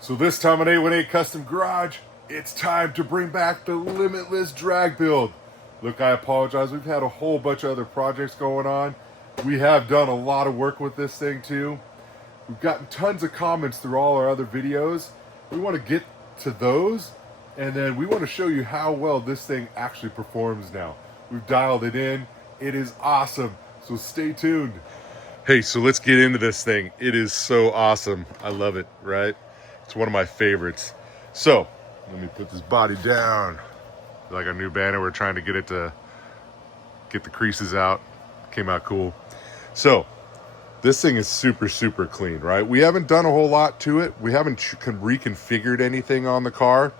So this time on 818 Custom Garage, it's time to bring back the Limitless drag build. Look, I apologize. We've had a whole bunch of other projects going on. We have done a lot of work with this thing too. We've gotten tons of comments through all our other videos. We want to get to those, and then we want to show you how well this thing actually performs now. We've dialed it in. It is awesome. So stay tuned. Hey, so let's get into this thing. It is so awesome. I love it, right? It's one of my favorites. So let me put this body down. Like a new banner, we're trying to get it to get the creases out. Came out cool. So this thing is super, super clean, right? We haven't done a whole lot to it. We haven't reconfigured anything on the car.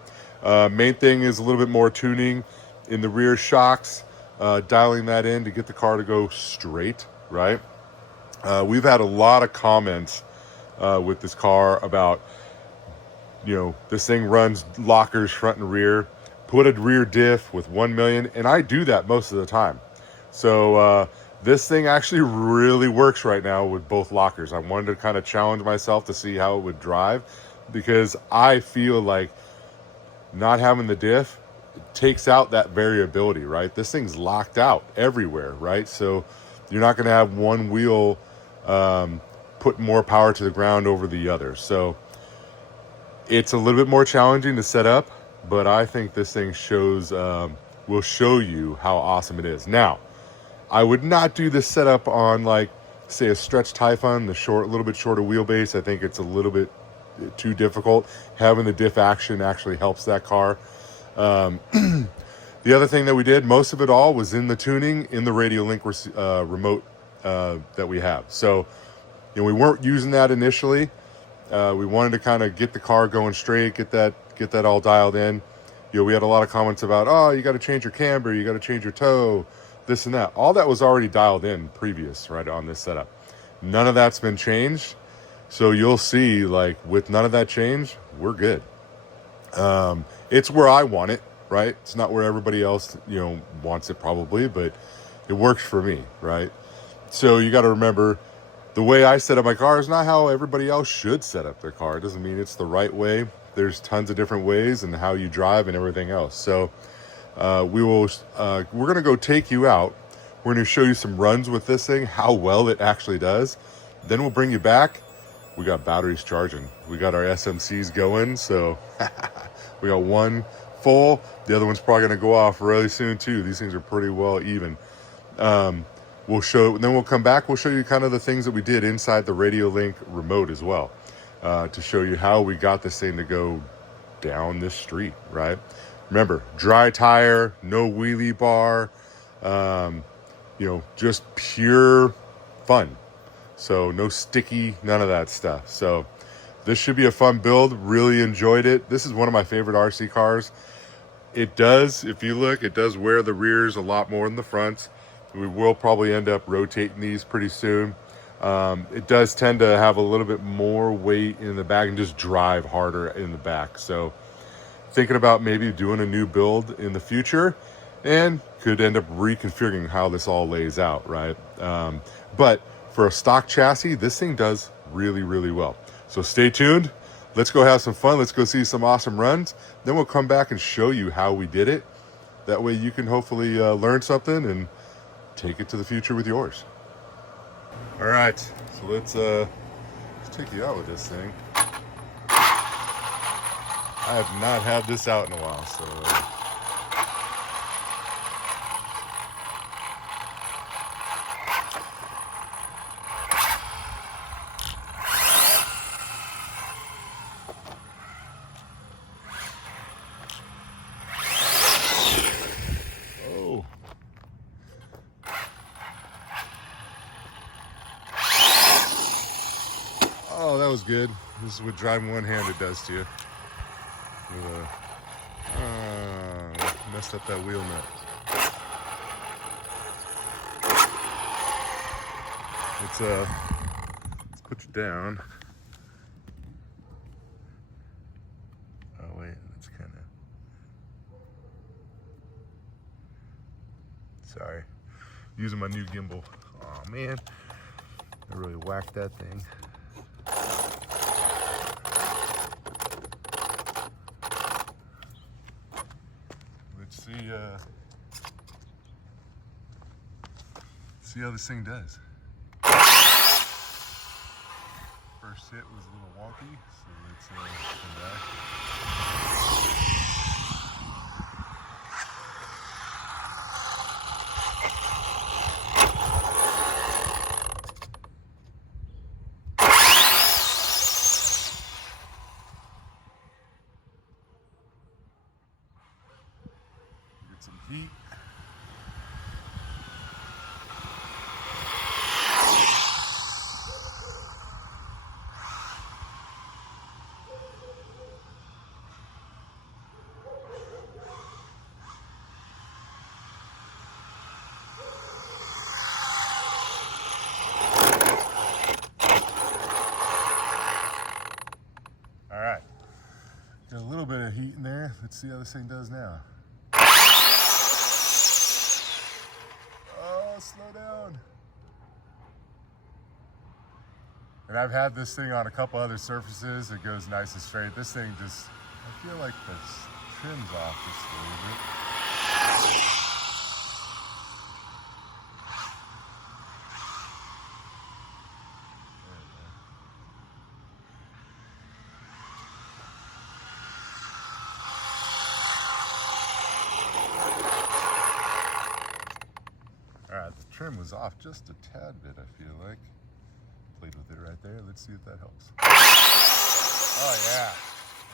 Main thing is a little bit more tuning in the rear shocks, dialing that in to get the car to go straight, right? We've had a lot of comments with this car about, you know, this thing runs lockers front and rear. Put a rear diff with 1 million, and I do that most of the time. So this thing actually really works right now with both lockers. I wanted to kind of challenge myself to see how it would drive, because I feel like not having the diff takes out that variability, right? This thing's locked out everywhere, right? So you're not going to have one wheel put more power to the ground over the other. So it's a little bit more challenging to set up, but I think this thing will show you how awesome it is. Now, I would not do this setup on, like, say, a stretch Typhon, the little bit shorter wheelbase. I think it's a little bit too difficult. Having the diff action actually helps that car. The other thing that we did, most of it all was in the tuning, in the Radio Link remote that we have. So, you know, we weren't using that initially. We wanted to kind of get the car going straight, get that all dialed in. You know, we had a lot of comments about, oh, you got to change your camber, you got to change your toe, this and that. All that was already dialed in previous, right, on this setup. None of that's been changed. So you'll see, like, with none of that change, we're good. It's where I want it, right? It's not where everybody else, you know, wants it probably, but it works for me, right? So you got to remember, the way I set up my car is not how everybody else should set up their car. It doesn't mean it's the right way. There's tons of different ways and how you drive and everything else. So we're going to go take you out. We're going to show you some runs with this thing, how well it actually does. Then we'll bring you back. We got batteries charging. We got our SMCs going. So we got one full. The other one's probably going to go off really soon too. These things are pretty well even. Then we'll come back. We'll show you kind of the things that we did inside the Radio Link remote as well, to show you how we got this thing to go down this street, right? Remember, dry tire, no wheelie bar, you know, just pure fun. So no sticky, none of that stuff. So this should be a fun build. Really enjoyed it. This is one of my favorite RC cars. It does, if you look, it does wear the rears a lot more than the fronts. We will probably end up rotating these pretty soon. It does tend to have a little bit more weight in the back and just drive harder in the back. So thinking about maybe doing a new build in the future, and could end up reconfiguring how this all lays out, right? But for a stock chassis, this thing does really, really well. So stay tuned. Let's go have some fun. Let's go see some awesome runs. Then we'll come back and show you how we did it. That way you can hopefully learn something and take it to the future with yours. All right, so let's take you out with this thing. I have not had this out in a while, so oh, that was good. This is what driving one-handed does to you. Messed up that wheel nut. Let's put you down. Oh wait, that's kind of. Sorry, using my new gimbal. Oh man, I really whacked that thing. see how this thing does. First hit was a little wonky, so let's come back. Get some heat. All right, got a little bit of heat in there. Let's see how this thing does now. Oh, slow down. And I've had this thing on a couple other surfaces. It goes nice and straight. This thing just, I feel like the trim's off just a little bit. All right, the trim was off just a tad bit, I feel like. Played with it right there. Let's see if that helps. Oh yeah,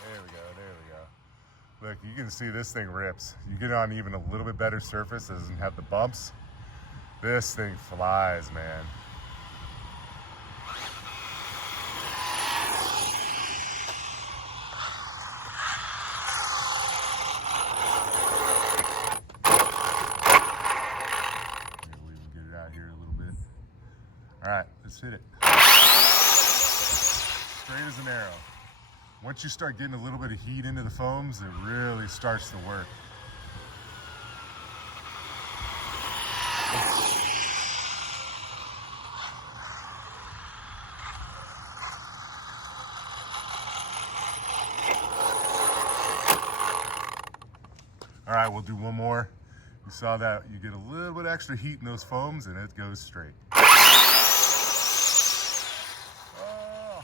there we go, there we go. Look, you can see this thing rips. You get on even a little bit better surface, it doesn't have the bumps. This thing flies, man. All right, let's hit it. Straight as an arrow. Once you start getting a little bit of heat into the foams, it really starts to work. All right, we'll do one more. You saw that you get a little bit extra heat in those foams and it goes straight.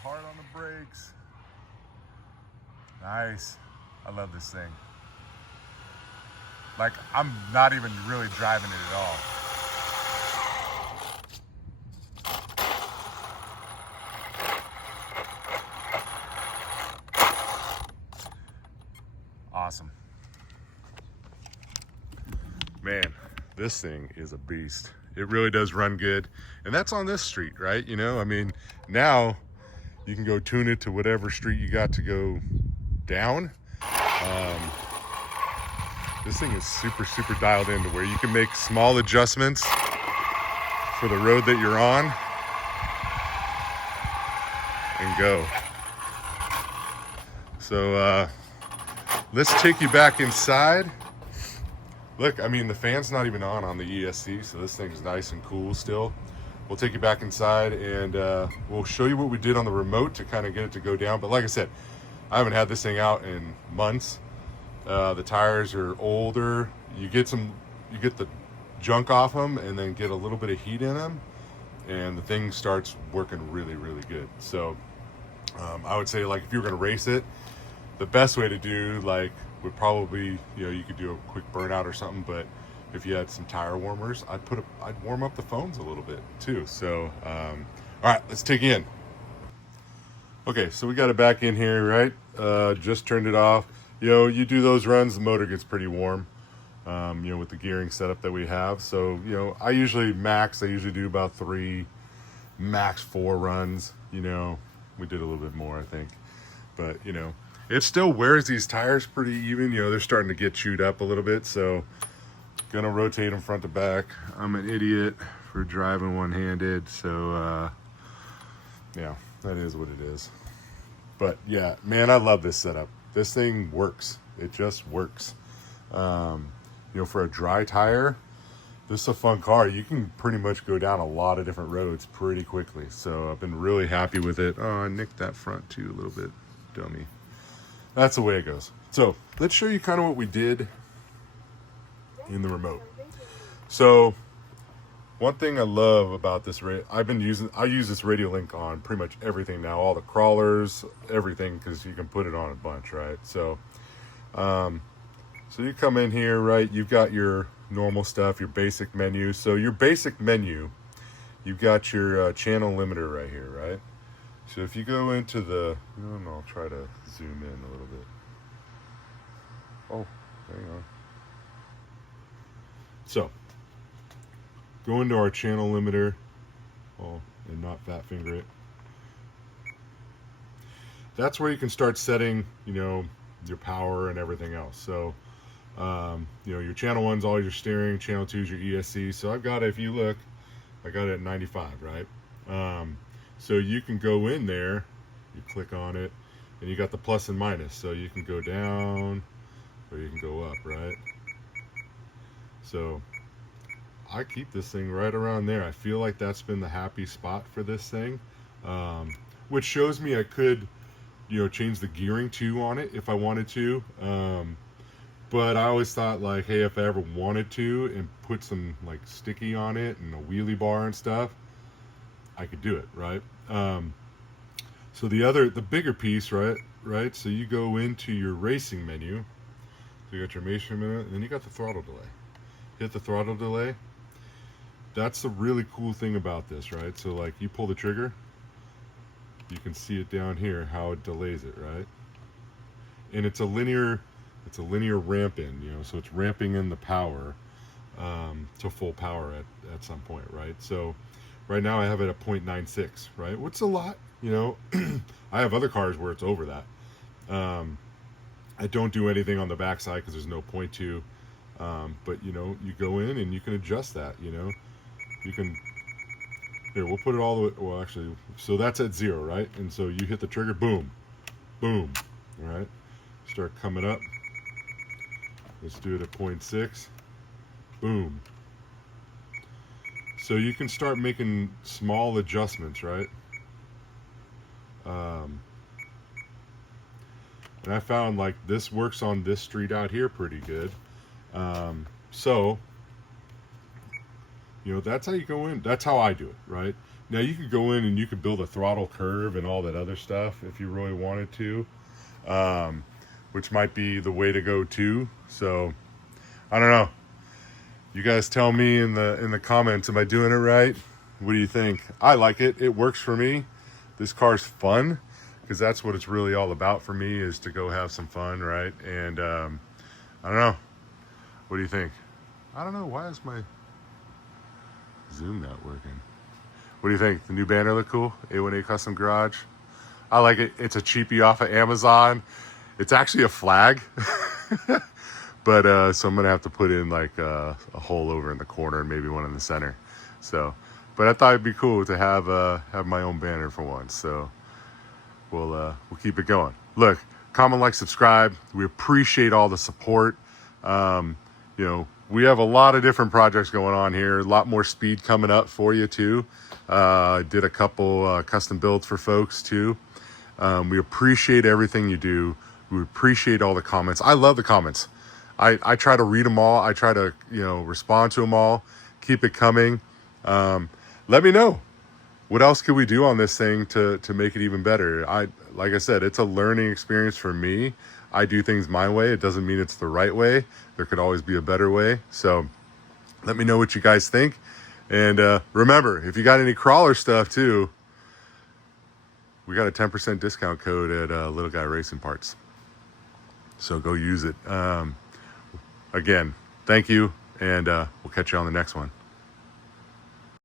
Hard on the brakes. Nice. I love this thing. Like, I'm not even really driving it at all. Awesome. Man, this thing is a beast. It really does run good. And that's on this street, right? You know, I mean, now you can go tune it to whatever street you got to go down. This thing is super, super dialed in to where you can make small adjustments for the road that you're on and go. So let's take you back inside. Look, I mean, the fan's not even on the ESC, so this thing's nice and cool still. We'll take you back inside and we'll show you what we did on the remote to kind of get it to go down. But like I said, I haven't had this thing out in months. The tires are older. You get the junk off them and then get a little bit of heat in them, and the thing starts working really, really good. So I would say, like, if you're going to race it, the best way to do, like, would probably, you know, you could do a quick burnout or something, but if you had some tire warmers, I'd warm up the foams a little bit too. So all right, let's take you in. Okay, so we got it back in here, right? Just turned it off. You know, you do those runs, the motor gets pretty warm, you know, with the gearing setup that we have. So, you know, I usually do about 3, max 4 runs. You know, we did a little bit more, I think, but you know, it still wears these tires pretty even. You know, they're starting to get chewed up a little bit, so gonna rotate them front to back. I'm an idiot for driving one-handed, so yeah, that is what it is. But yeah, man, I love this setup. This thing works. It just works. You know, for a dry tire, this is a fun car. You can pretty much go down a lot of different roads pretty quickly. So I've been really happy with it. Oh, I nicked that front too a little bit, dummy. That's the way it goes. So let's show you kind of what we did in the remote. So one thing I love about this I use this radio link on pretty much everything now, all the crawlers, everything, because you can put it on a bunch, right? So so you come in here, right? You've got your normal stuff, your basic menu. So your basic menu, you've got your channel limiter right here, right? So if you go into the, I'll try to zoom in a little bit. Oh, hang on. So go into our channel limiter, and not fat finger it. That's where you can start setting, your power and everything else. So, your channel 1's all your steering, channel 2's your ESC. So I've got it, if you look, I got it at 95, right? So you can go in there, you click on it, and you got the plus and minus. So you can go down or you can go up, right? So I keep this thing right around there. I feel like that's been the happy spot for this thing, which shows me I could, change the gearing too on it if I wanted to. But I always thought, like, hey, if I ever wanted to and put some like sticky on it and a wheelie bar and stuff, I could do it, right? So the bigger piece, right? So you go into your racing menu. So you got your measurement, and then you got the throttle delay. Hit the throttle delay. That's the really cool thing about this, right? So like you pull the trigger, you can see it down here how it delays it, right? And it's a linear ramp in, so it's ramping in the power to full power at some point, right? So right now I have it at 0.96, right? Which is a lot, I have other cars where it's over that. I don't do anything on the backside because there's no 0.2. But you go in and you can adjust that. You can, here, we'll put it all the way, well actually, so that's at 0, right? And so you hit the trigger, boom, boom, all right? Start coming up. Let's do it at 0.6, boom. So you can start making small adjustments, right? And I found like this works on this street out here pretty good. So that's how you go in. That's how I do it, right? Now you could go in and you could build a throttle curve and all that other stuff if you really wanted to, which might be the way to go too. So I don't know. You guys tell me in the comments, am I doing it right? What do you think? I like it. It works for me. This car's fun because that's what it's really all about for me, is to go have some fun, right? And I don't know. What do you think? I don't know. Why is my Zoom not working? What do you think? The new banner look cool? A18 Custom Garage. I like it. It's a cheapie off of Amazon. It's actually a flag. But so I'm going to have to put in like a hole over in the corner and maybe one in the center. So, but I thought it'd be cool to have my own banner for once. So we'll keep it going. Look, comment, like, subscribe. We appreciate all the support. We have a lot of different projects going on here. A lot more speed coming up for you too. Did a couple custom builds for folks too. We appreciate everything you do. We appreciate all the comments. I love the comments. I try to read them all. I try to, respond to them all. Keep it coming. Let me know. What else could we do on this thing to make it even better? Like I said, it's a learning experience for me. I do things my way. It doesn't mean it's the right way. There could always be a better way. So let me know what you guys think. And remember, if you got any crawler stuff too, we got a 10% discount code at Little Guy Racing Parts. So go use it. Again, thank you, and we'll catch you on the next one.